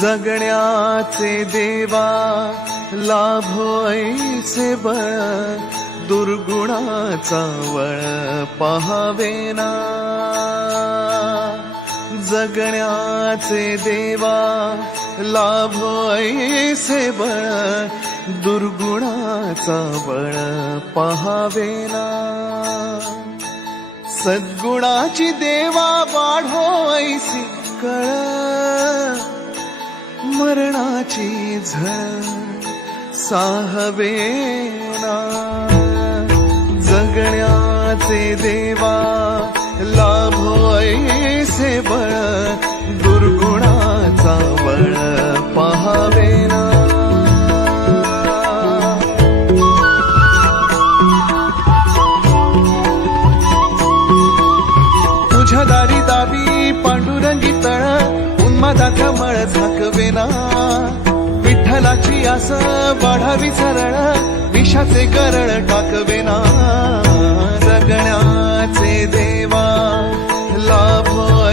जगण्याचे देवा लाभो ऐसे बळ, दुर्गुणाचा वळ पहावेना. जगण्याचे देवा लाभो ऐसे बळ, दुर्गुणाचा बळ पहावेना. सद्गुणाची देवा वाढो ऐसी कळ, मरणाची झळ साहवेना. जगण्याचे देवा लाभो ऐसे बळ, दुर्गुणाचा बळ पहावेना. तुझ्या दारी दाबी पांडुरंगी तळ, उन्मादाचा मळ झाकवेना. विठ्ठलाची आस वाढावी सरळ, विषाचे करळ टाकवेना. जगण्याचे देवा लाभो